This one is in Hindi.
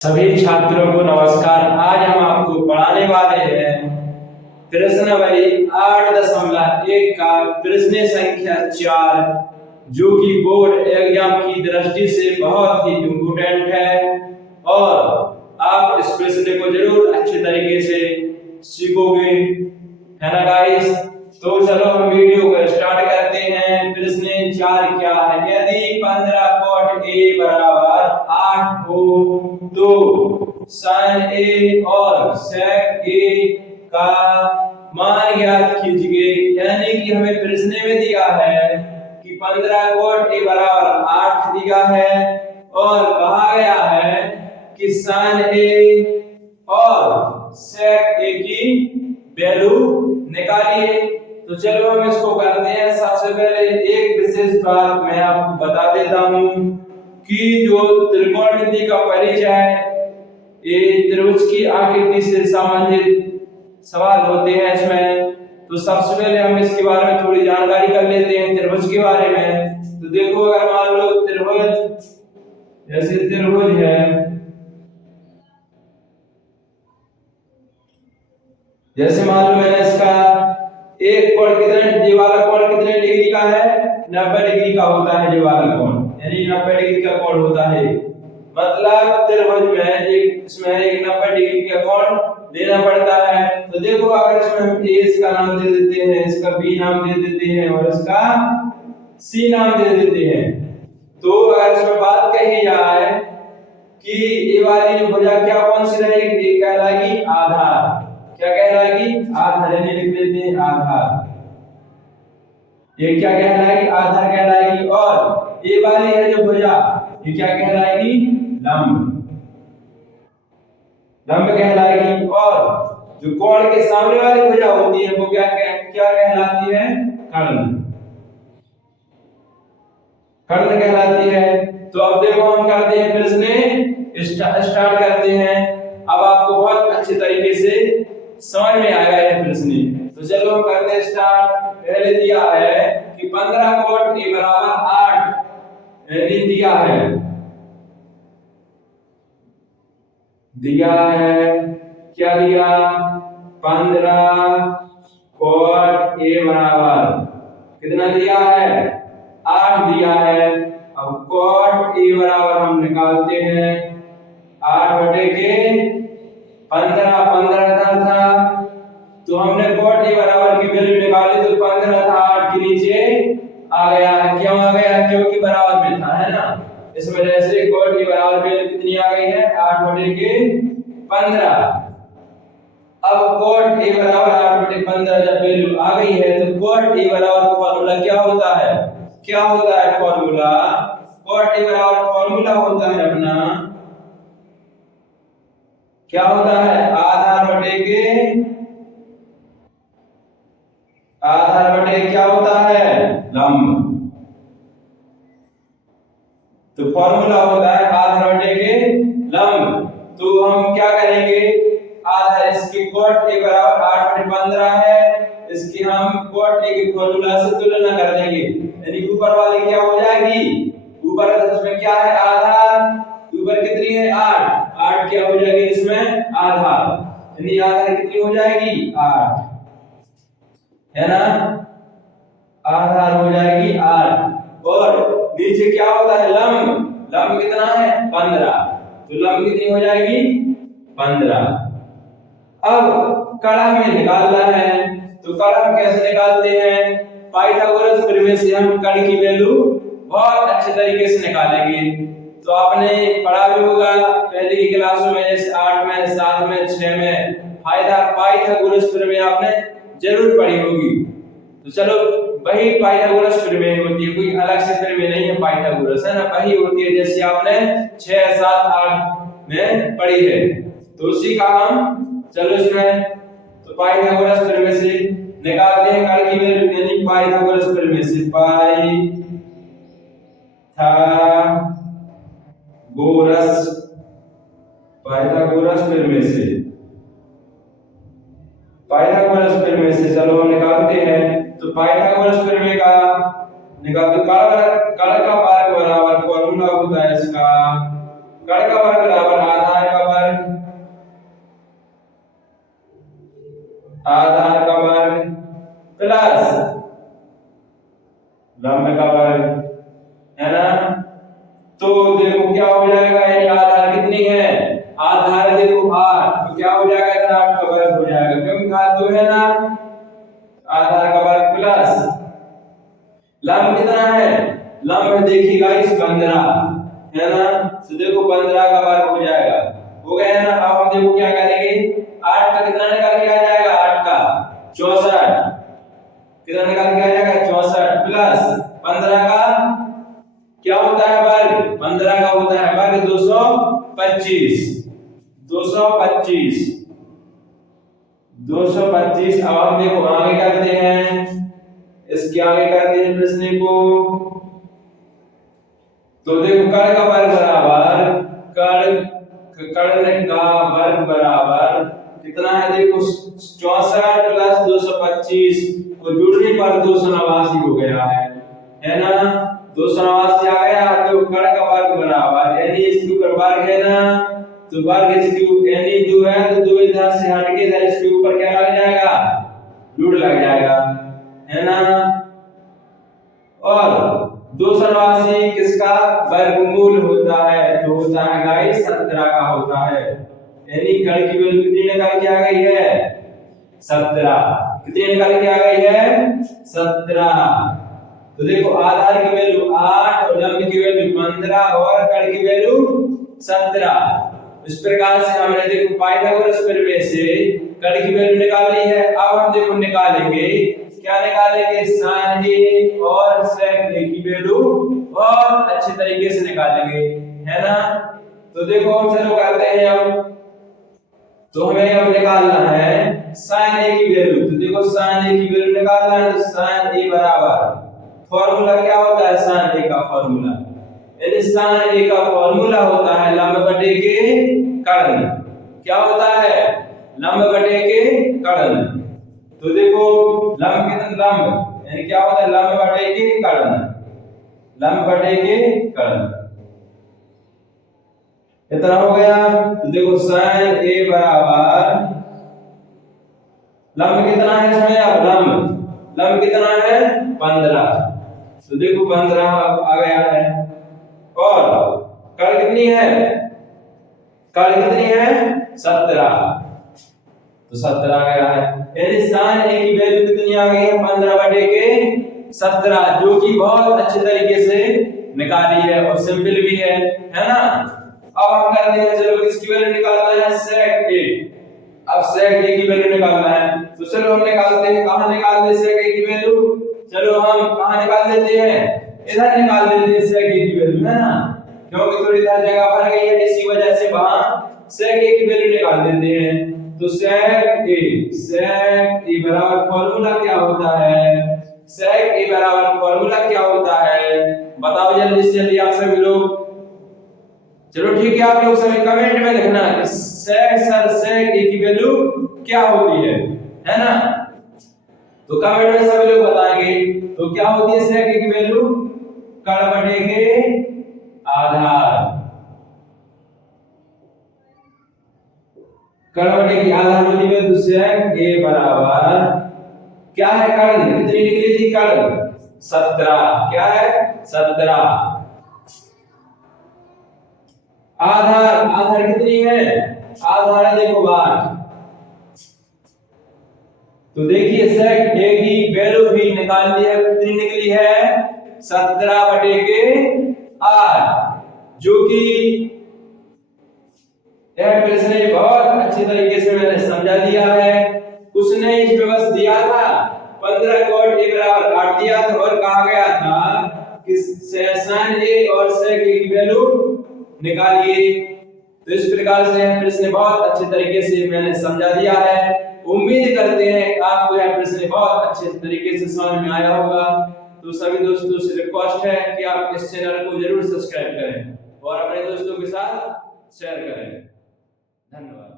सभी छात्रों को नमस्कार। आज हम आपको पढ़ाने वाले हैं प्रश्नावली 8.1 का प्रश्न संख्या 4, जो कि बोर्ड एग्जाम की दृष्टि से बहुत ही इम्पोर्टेंट है और आप इस प्रश्न को जरूर अच्छे तरीके से सीखोगे, है ना गाइस। तो चलो हम वीडियो को स्टार्ट करते हैं। प्रश्न 4 क्या है? यदि 15 cot A बराबर 8 हो तो sin A और sec A का मान ज्ञात कीजिए। यानी कि हमें प्रश्न में दिया है कि 15 cot A बराबर 8 दिया है और कहा गया है कि sin A और sec A की वैल्यू निकालिए। तो चलो हम इसको करते हैं। सबसे पहले एक विशेष बात मैं आपको बता देता हूं कि जो त्रिकोणमिति का परिचय है, ये त्रिभुज की आकृति से संबंधित सवाल होते हैं इसमें। तो सबसे पहले हम इसके बारे में थोड़ी जानकारी कर लेते हैं त्रिभुज के बारे में। तो देखो, अगर मान लो त्रिभुज, जैसे त्रिभुज है, जैसे मान लो मैंने इसका एक कोण कितने, ये वाला कोण कितने डिग्री का है? 90 डिग्री का होता है ये वाला कोण, यानी 90 डिग्री का कोण होता है। मतलब त्रिभुज में इसमें एक 90 डिग्री का कोण लेना पड़ता है। तो देखो, अगर इसमें हम ए इसका नाम दे देते हैं, इसका बी नाम दे देते हैं और इसका सी नाम दे देते हैं। तो अगर इसमें बात कही जाए कि ये वाली जो भुजा क्या कौन सी रहेगी? ये कहलाएगी आधार। क्या कहलाएगी? आधार। यानी लिख लेते हैं आधार। ये क्या कहलाएगी? आधार कहलाएगी। और ये वाली है जो भुजा, ये क्या कहलाएगी? लंब। लंब कहलाएगी। और जो कोण के सामने वाली भुजा होती है वो क्या कहलाती है? कर्ण। कर्ण कहलाती है। तो अब देखो, हम करते हैं प्रश्न स्टार्ट करते हैं। अब आपको बहुत अच्छे तरीके से समझ में आएगा यह प्रश्न। तो चलो हम करते हैं स्टार्ट। पहले दिया है कि 15 cot A बराबर 8, यानी दिया है क्या दिया? 15 cot A बराबर कितना दिया है? 8 दिया है। अब cot A बराबर हम निकालते हैं 8/15 15 था। तो हमने cot A बराबर की वैल्यू निकाली, तो 15 था 8 के नीचे आ गया है। क्यों आ गया है? क्योंकि बराबर में था, है ना। इस वजह से cot A बराबर वैल्यू कितनी आ गई है? 8/15। अब cot A बराबर 8/15 जब वैल्यू आ गई है तो cot A बराबर फॉर्मूला क्या होता है? क्या होता है फॉर्मूला? cot A बराबर फॉर्मूला होता है अपना, क्या होता है? आधार बटे क्या होता है? लंब। तो फॉर्मूला होता है आधार बटे के लंब। तो हम क्या करेंगे? आधार इसकी cot A बराबर 8/15 है, इसकी हम cot A के फॉर्मूला से तुलना कर देंगे। यानी ऊपर वाली क्या हो जाएगी? ऊपर इसमें क्या है? आधार। ऊपर कितनी है? 8 क्या हो जाएगी इसमें? आधार। यानी आधार कितनी हो जाएगी? 8, है ना। आधार हो जाएगी 8। और नीचे क्या होता है? लंब। लंब कितना है? 15। तो लंब कितनी हो जाएगी? 15। अब कड़ा में निकालना है। तो कड़ा कैसे निकालते हैं? पाइथागोरस प्रमेय से हम कड़ की वैल्यू बहुत अच्छे तरीके से निकालेंगे। तो आपने पढ़ा भी होगा पहले की क्लासों में, जैसे 8 में, 7 में, 6 में पाइथागोरस प्रमेय आपने जरूर पढ़ी होगी। तो चलो, वही पाइथागोरस प्रमेय होती है, कोई अलग से प्रमेय नहीं है पाइथागोरस, है ना। वही होती है जैसे आपने 6, 7, 8 में पढ़ी है। तो उसी का हम चलो इसमें तो पाइथागोरस प्रमेय से निकालते हैं कड़ की वैल्यू। यानी पाइथागोरस प्रमेय से पाइथागोरस प्रमेय से चलो हम निकालते हैं। तो पाइथागोरस प्रमेय का निकालते, कड़ का वर्ग बराबर फॉर्मूला होता है इसका, कड़ का वर्ग बराबर आधार आधार का वर्ग प्लस लंब का वर्ग, है ना। तो देखो क्या हो जाएगा, यानी आधार कितनी है, आधार देखो 8, तो क्या हो जाएगा इधर 8 का वर्ग हो जाएगा, क्योंकि घात 2 है ना। आधार का वर्ग प्लस लंब कितना है, लंब देखिए गाइस 15, है ना। तो देखो 15 का वर्ग हो जाएगा, हो गया है ना। अब हम देखो क्या करेंगे, 8 का कितना निकाल के आ जाएगा, 8 का 64, कितना निकाल के आ जाएगा 64 प्लस 15 का क्या होता है वर्ग, 15 का होता है वर्ग 225, 225, 225। अब हम देखो आगे करते हैं, इसके आगे करते हैं प्रश्न को। तो देखो कर्ण का वर्ग बराबर कर्ण का वर्ग बराबर कितना है, देखो 64 प्लस 225 को जुड़ने पर 289 हो गया है ना। 289 आ गया, तो कर्ण का वर्ग बराबर यानी इसके ऊपर वर्ग है ना, तो वर्ग इसके ऊपर यानी 2 है, तो 2 इधर से हट के इधर इसके ऊपर क्या लग जाएगा, रूट लग जाएगा, है ना। और 289 किसका वर्गमूल होता है, तो होता है गाइस 17 का होता है, यानी कर्ण की वैल्यू कितनी निकाल के आ गई है, 17, कितनी निकाल के आ गई है, 17। तो देखो आधार की वैल्यू 8 और लंब की वैल्यू 15 और कर्ण की वैल्यू 17। इस प्रकार से हमने देखो पाइथागोरस प्रमेय से कर्ण की वैल्यू निकाल ली है। अब हम देखो निकालेंगे, क्या निकालेंगे, sin a और sec a की वैल्यू और अच्छे तरीके से निकालेंगे, है ना। तो देखो हम चलो करते हैं अब, तो हमें अब निकालना है sin a की वैल्यू। तो देखो sin a की वैल्यू निकालना है, तो sin a बराबर फॉर्मूला क्या होता है, sin a का फॉर्मूला, यानी sin a का फॉर्मूला होता है लंब बटे के कर्ण, क्या होता है, लंब बटे के कर्ण। तो देखो लंब कितना, लंब यानी क्या होता है, लंब बटे के कर्ण, लंब बटे के कर्ण, इतना हो गया। तो देखो sin a बराबर लंब कितना है इसमें, अब लंब कितना है 15, तो देखो 15 आ गया है, और कर्ण कितनी है, कर्ण कितनी है 17, तो 17 आ गया है, यानी sin a की वैल्यू कितनी आ गई है, 15 बटे के 17, जो कि बहुत अच्छे तरीके से निकाली है और सिंपल भी है ना। अब हम करते हैं, चलो किसकी वैल्यू निकालना है, sec a। अब sec a की वैल्यू निकालना है, तो चलो हम निकालते हैं, कहां निकालते हैं sec a की वैल्यू, चलो हम कहां निकाल देते हैं, इधर निकाल देते हैं sec a की वैल्यू, है ना, क्योंकि थोड़ी इधर जगह भर गई है, इसी वजह से वहां sec a की वैल्यू निकाल देते हैं। तो sec a बराबर फॉर्मूला क्या होता है, sec a बराबर फॉर्मूला क्या होता है, बताओ जल्दी से जल्दी आप सभी लोग। चलो ठीक है, आप लोग सभी कमेंट में लिखना कि sec a की वैल्यू क्या होती है ना। तो कमेंट में सभी लोग बताएंगे, तो क्या होती है sec a की वैल्यू, कर्ण बटे के आधार, कर्ण बटे की आधार होती है, तो sec a बराबर क्या है, कर्ण कितनी निकली थी, कर्ण 17, क्या है 17, आधार कितनी है, आधार है देखो 8। तो देखिए sec a की वैल्यू भी निकाल लिया, कितनी निकली है 17 बटे के 8, जो कि यह प्रश्न बहुत अच्छे तरीके से मैंने समझा दिया है। कुछ नहीं, इसमें बस दिया था 15 को a बराबर काट दिया था और कहा गया था कि sin a और sec a की वैल्यू निकालिए। तो इस प्रकार से प्रश्न बहुत अच्छे तरीके से मैंने समझा दिया है। उम्मीद करते हैं आपको यह प्रश्न बहुत अच्छे तरीके से समझ में आया होगा। तो सभी दोस्तों से रिक्वेस्ट है कि आप इस चैनल को जरूर सब्सक्राइब करें और अपने दोस्तों के साथ शेयर करें। धन्यवाद।